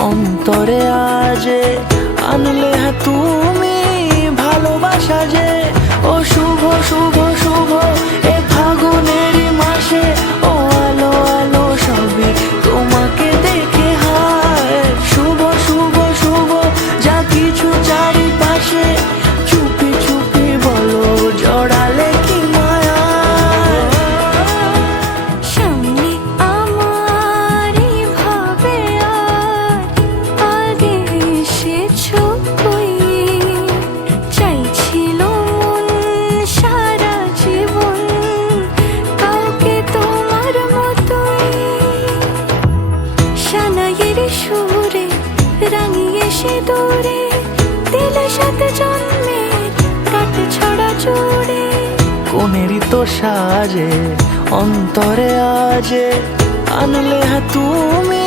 অন্তরে আজে আনলে হ্যাঁ তুমি সুরে, রাঙিয়ে সে দূরে দিলে সাথে জন্মে কাট ছড়া জোরে কোনেরই তো সাজে, অন্তরে আজে, আনলে হা তুমি